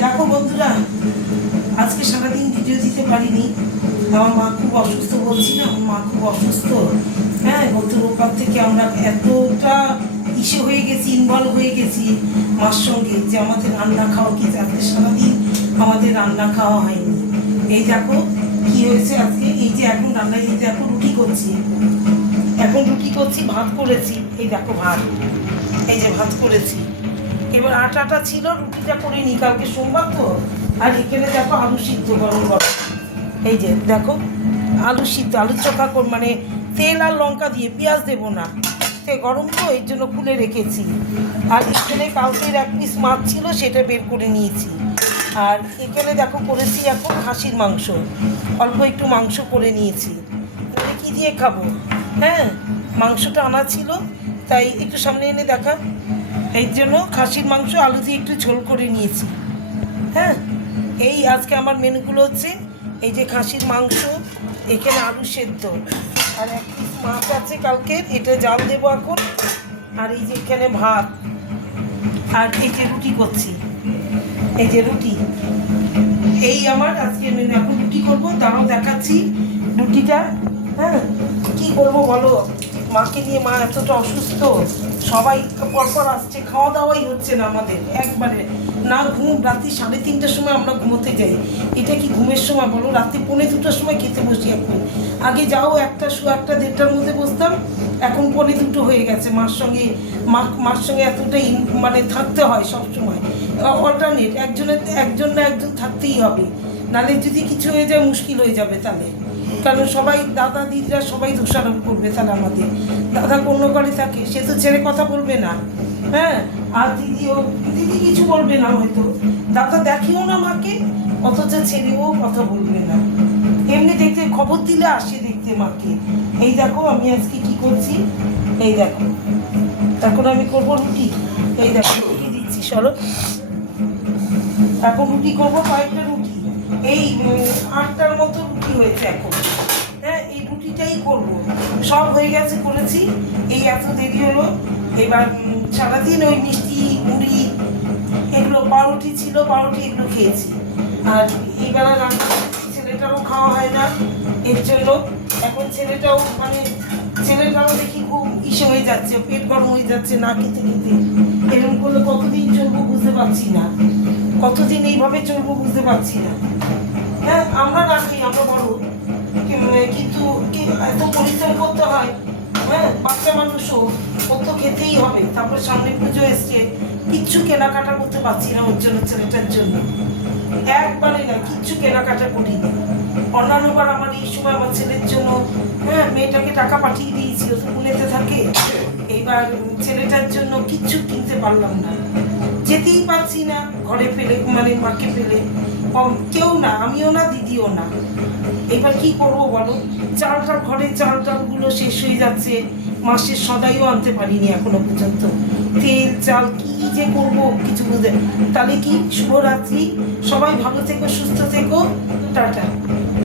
দেখো বন্ধুরা, আজকে সারাদিন ভিডিও দিতে পারিনি। আমার মা খুব অসুস্থ, বলছি না আমার মা খুব অসুস্থ। হ্যাঁ, গত রোববার থেকে আমরা এতটা হয়ে গেছি, ইনভলভ হয়ে গেছি মার সঙ্গে, যে আমাদের রান্না খাওয়া কি, আজকে সারাদিন আমাদের রান্না খাওয়া হয়নি। এই দেখো কি হয়েছে আজকে। এই যে এখন রান্না, এই দেখো রুটি করছি, ভাত করেছি। এই দেখো ভাত, এই যে ভাত করেছি। এবার আটাটা ছিল, রুটিটা করে নিই, কালকে সোমবার তো। আর এখানে দেখো আলু সিদ্ধ গরম গরম, এই যে দেখো আলু সিদ্ধ, আলু চোখা মানে তেল আর লঙ্কা দিয়ে, পেঁয়াজ দেবো না, গরম তো এই জন্য খুলে রেখেছি। আর এখানে কালকের এক পিস মাছ ছিল, সেটা বের করে নিয়েছি। আর এখানে দেখো করেছি এখন খাসির মাংস, অল্প একটু মাংস করে নিয়েছি। এবারে কী দিয়ে খাবো? হ্যাঁ, মাংসটা আনা ছিল, তাই একটু সামনে এনে দেখা, এই জন্য খাসির মাংস আলু দিয়ে একটু ঝোল করে নিয়েছি। হ্যাঁ, এই আজকে আমার মেনুগুলো হচ্ছে এই যে খাসির মাংস, এখানে আলু সেদ্ধ, আর এক পিস মাছ আছে কালকের, এটা জাল দেবো এখন। আর এই যে এখানে ভাত, আর এই যে রুটি করছি, এই যে রুটি, এই আমার আজকে মেনু। এখন রুটি করবো, তারাও দেখাচ্ছি রুটিটা। হ্যাঁ, কী করবো বলো, মাকে নিয়ে, মা এতটা অসুস্থ, সবাই পরপর আসছে, খাওয়া দাওয়াই হচ্ছে না আমাদের একবারে। না ঘুম, রাত্রি 3:30টার সময় আমরা ঘুমোতে যাই। এটা কি ঘুমের সময় বলো? রাত্রি 1:45টার সময় খেতে বসি এখন। আগে যাও 1টা, 1:30টার মধ্যে বসতাম, এখন 1:45 হয়ে গেছে। মার সঙ্গে এতটাই মানে থাকতে হয় সবসময়, অল্টারনেট, একজন না একজন থাকতেই হবে, নাহলে যদি কিছু হয়ে যায় মুশকিল হয়ে যাবে তাহলে। কারণ সবাই, দাদা দিদিরা সবাই দোষারোপ করবে তাহলে আমাদের। দাদা কোনো ঘরে থাকে, সে তো ছেড়ে কথা বলবে না। হ্যাঁ, আর দিদি কিছু বলবে না হয়তো, দাদা দেখেও না মাকে, অথচ ছেড়েও কথা বলবে না। এমনি দেখতে, খবর দিলে আসে দেখতে মাকে। এই দেখো আমি আজকে কি করছি, এই দেখো, এখন আমি করবো রুটি। এই দেখো রুটি দিচ্ছি, চলো এখন রুটি করবো, কয়েকটা রুটি, এই 8টার মতো রুটি হয়েছে এখন। হ্যাঁ, এই রুটিটাই করবো, সব হয়ে গেছে, করেছি। এই এত দেরি হলো। এবার সারাদিন ওই মিষ্টি, মুড়ি, এগুলো, পাউরুটি ছিল, পাউরুটি এগুলো খেয়েছি। আর এইবেলা রান্না, ছেলেটারও খাওয়া হয় না, এর জন্য এখন ছেলেটাও দেখি খুব হয়ে যাচ্ছে, পেট গরম হয়ে যাচ্ছে না খেতে খেতে। এরকম করলে কতদিন চলবো বুঝতে পারছি না, কতদিন এইভাবে চলবো বুঝতে পারছি না। হ্যাঁ, আমরা না খাই, আমরা বড়, কিন্তু এত পরিশ্রম করতে হয়। হ্যাঁ, বাচ্চা মানুষও কত খেতেই হবে। তারপর সামনে পুজো এসছে, কিচ্ছু কেনাকাটা করতে পারছি না ওর জন্য, ছেলেটার জন্য একবারে না, কিচ্ছু কেনাকাটা করিনি। অন্যান্যবার আমার এই সময় আমার ছেলের জন্য, হ্যাঁ, মেয়েটাকে টাকা পাঠিয়ে দিয়েছি, ও তো পুনেতে থাকে। এইবার ছেলেটার জন্য কিচ্ছু কিনতে পারলাম না, যেতেই পারছি না ঘরে ফেলে, মানে মাকে ফেলে। কেউ না, আমিও না, দিদিও না। এবার কি করবো বলো, ঘরে চাল টালগুলো শেষ হয়ে যাচ্ছে, মাসের সদাইও আনতে পারিনি এখনো পর্যন্ত। তেল চাল কি যে করবো কিছু বুঝে। তাহলে কি, শুভরাত্রি, সবাই ভালো থেকো, সুস্থ থেকো, টাটা।